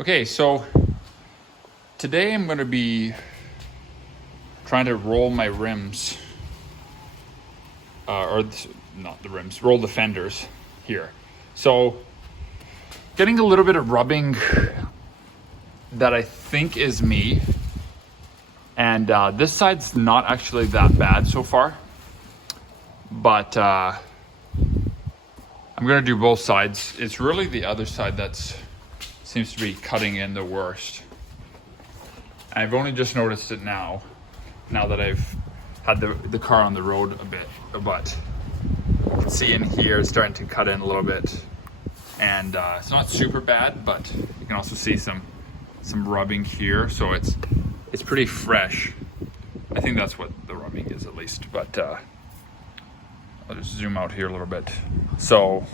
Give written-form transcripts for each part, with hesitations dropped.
Okay, so today I'm going to be trying to roll my rims, not the rims, roll the fenders here. So getting a little bit of rubbing that I think is me, and this side's not actually that bad so far, but I'm going to do both sides. It's really the other side that seems to be cutting in the worst. I've only just noticed it now that I've had the car on the road a bit, but you can see in here it's starting to cut in a little bit, and it's not super bad, but you can also see some rubbing here, so it's pretty fresh. I think that's what the rubbing is, at least, but I'll just zoom out here a little bit. So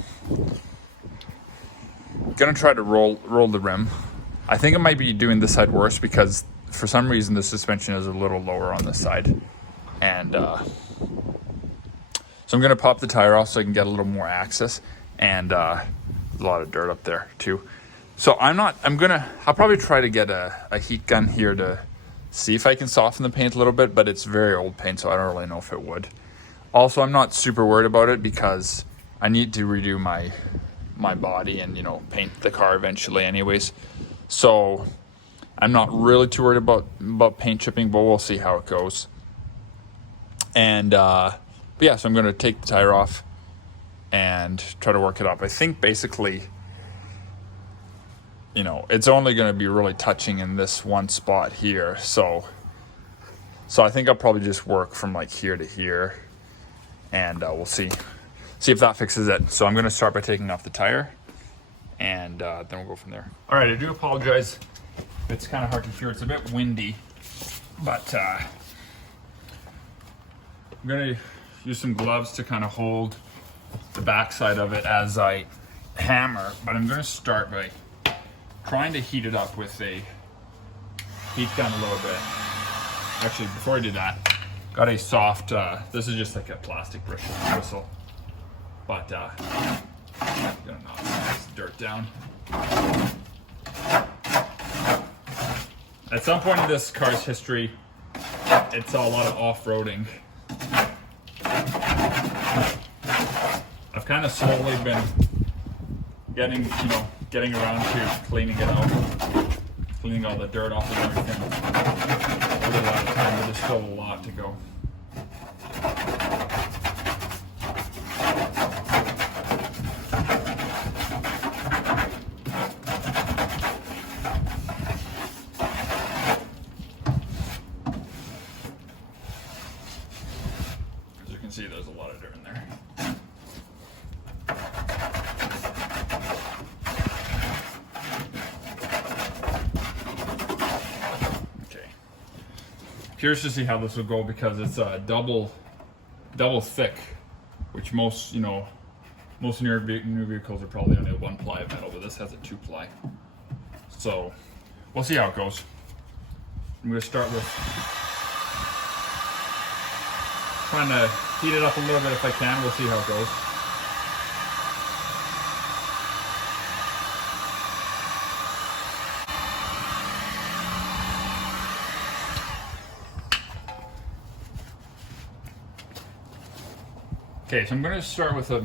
gonna try to roll the rim. I think I might be doing this side worse because for some reason the suspension is a little lower on this side, and so I'm gonna pop the tire off so I can get a little more access, and there's a lot of dirt up there too. So I'll probably try to get a heat gun here to see if I can soften the paint a little bit, but it's very old paint, so I don't really know if it would. Also, I'm not super worried about it because I need to redo my body and, paint the car eventually anyways. So I'm not really too worried about paint chipping, but we'll see how it goes. And but yeah, so I'm going to take the tire off and try to work it up. I think basically, it's only going to be really touching in this one spot here. So I think I'll probably just work from like here to here, and we'll see if that fixes it. So I'm going to start by taking off the tire, and then we'll go from there. All right, I do apologize. It's kind of hard to hear. It's a bit windy, but I'm going to use some gloves to kind of hold the backside of it as I hammer. But I'm going to start by trying to heat it up with a heat gun a little bit. Actually, before I do that, got a soft, this is just like a plastic bristle. But I'm gonna knock this dirt down. At some point in this car's history, it's a lot of off-roading. I've kind of slowly been getting around to cleaning it out, cleaning all the dirt off of everything. Over a lot of time, but there's still a lot to go. As you can see, there's a lot of dirt in there. Curious to see how this will go because it's double thick, which most new vehicles are probably only a 1-ply of metal, but this has a 2-ply. So we'll see how it goes. I'm going to start with trying to heat it up a little bit if I can. We'll see how it goes. Okay, so I'm going to start with a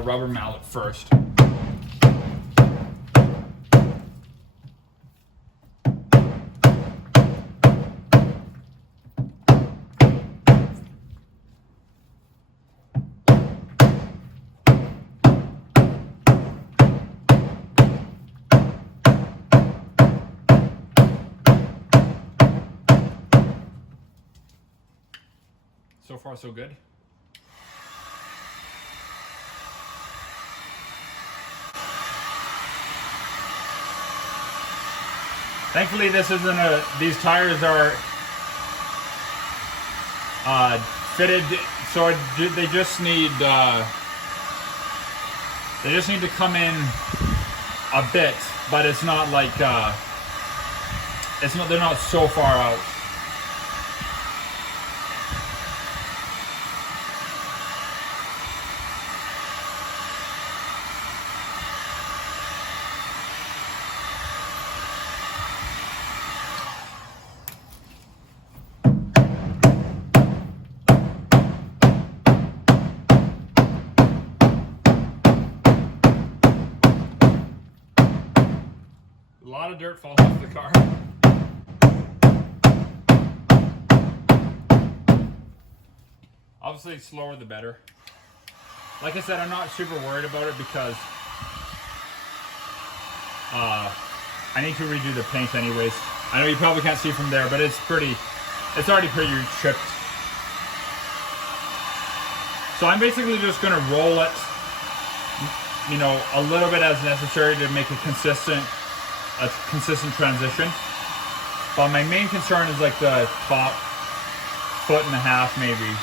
rubber mallet first. So far, so good. Thankfully, this isn't these tires are fitted, so they just need to come in a bit, but it's not like they're not so far out. lot of dirt falls off the car. Obviously, slower the better. Like I said, I'm not super worried about it because I need to redo the paint anyways. I know you probably can't see from there, but it's already pretty chipped. So I'm basically just gonna roll it, you know, a little bit as necessary to make a consistent transition. But my main concern is like the top 1.5 maybe.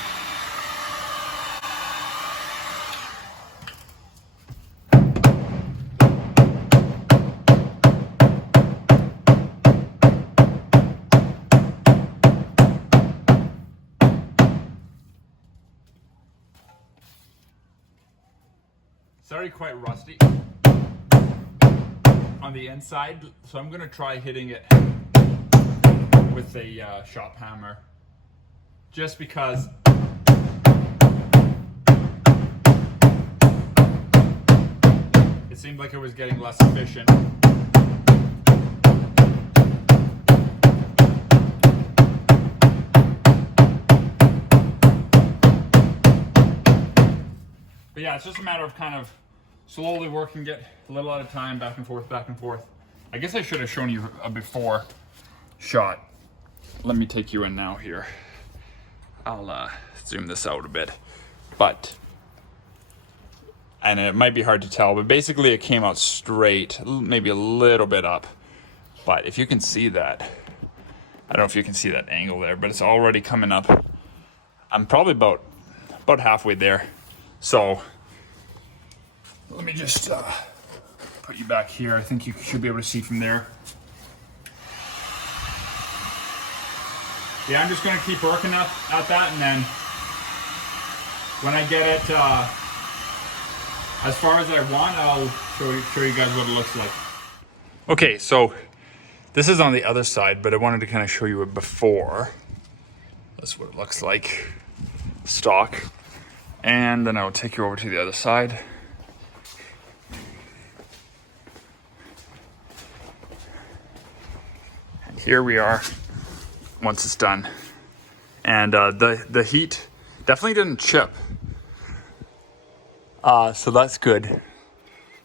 It's already quite rusty on the inside, so I'm gonna try hitting it with a shop hammer, just because it seemed like it was getting less efficient. But yeah, it's just a matter of kind of slowly working it a little at a time, back and forth, back and forth. I guess I should have shown you a before shot. Let me take you in now here. I'll zoom this out a bit. And it might be hard to tell, but basically it came out straight, maybe a little bit up. But if you can see that, I don't know if you can see that angle there, but it's already coming up. I'm probably about halfway there. So let me just put you back here. I think you should be able to see from there. Yeah, I'm just going to keep working at that, and then when I get it as far as I want, I'll show you guys what it looks like. Okay, so this is on the other side, but I wanted to kind of show you it before. That's what it looks like, stock. And then I will take you over to the other side. And here we are once it's done. And the heat definitely didn't chip. So that's good.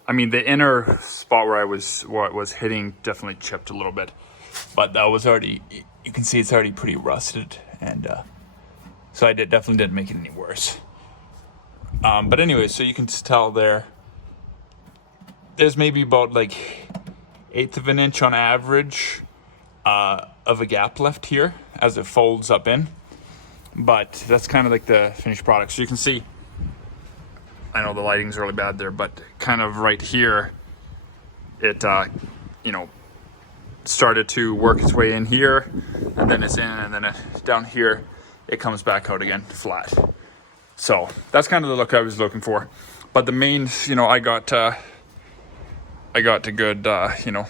I mean, the inner spot where it was hitting definitely chipped a little bit. But that was already, you can see it's already pretty rusted. And so definitely didn't make it any worse. But anyway, so you can tell there's maybe about like 1/8 of an inch on average of a gap left here as it folds up in. But that's kind of like the finished product. So you can see, I know the lighting's really bad there, but kind of right here, it you know, started to work its way in here, and then it's in, and then down here, it comes back out again flat. So that's kind of the look I was looking for. But the main, you know, I got a good, you know,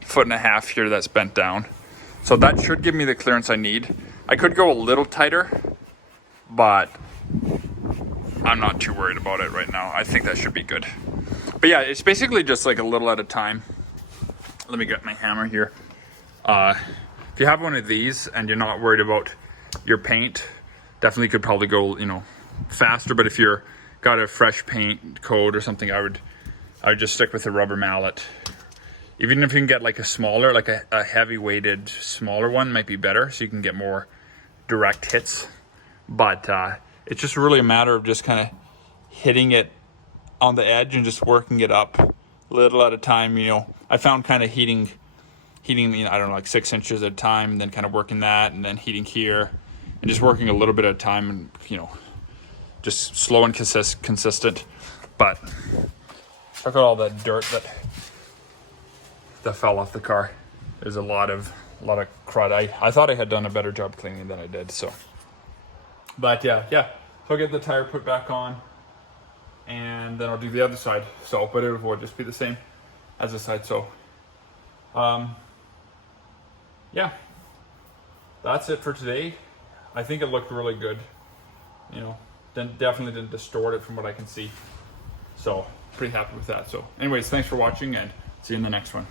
1.5 here that's bent down. So that should give me the clearance I need. I could go a little tighter, but I'm not too worried about it right now. I think that should be good. But yeah, it's basically just like a little at a time. Let me get my hammer here. If you have one of these and you're not worried about your paint, definitely could probably go, you know, faster. But if you're got a fresh paint coat or something, I would just stick with a rubber mallet. Even if you can get like a smaller, like a heavy weighted smaller one might be better, so you can get more direct hits. But it's just really a matter of just kind of hitting it on the edge and just working it up little at a time. You know, I found kind of heating, you know, I don't know, like 6 inches at a time, and then kind of working that, and then heating here, and just working a little bit at a time, and, you know, just slow and consistent. But look at all the dirt that fell off the car. There's a lot of crud. I thought I had done a better job cleaning than I did. So, but yeah. So I'll get the tire put back on, and then I'll do the other side. So, but it will just be the same as this side. So, yeah, that's it for today. I think it looked really good. You know, definitely didn't distort it from what I can see. So pretty happy with that. So anyways, thanks for watching, and see you in the next one.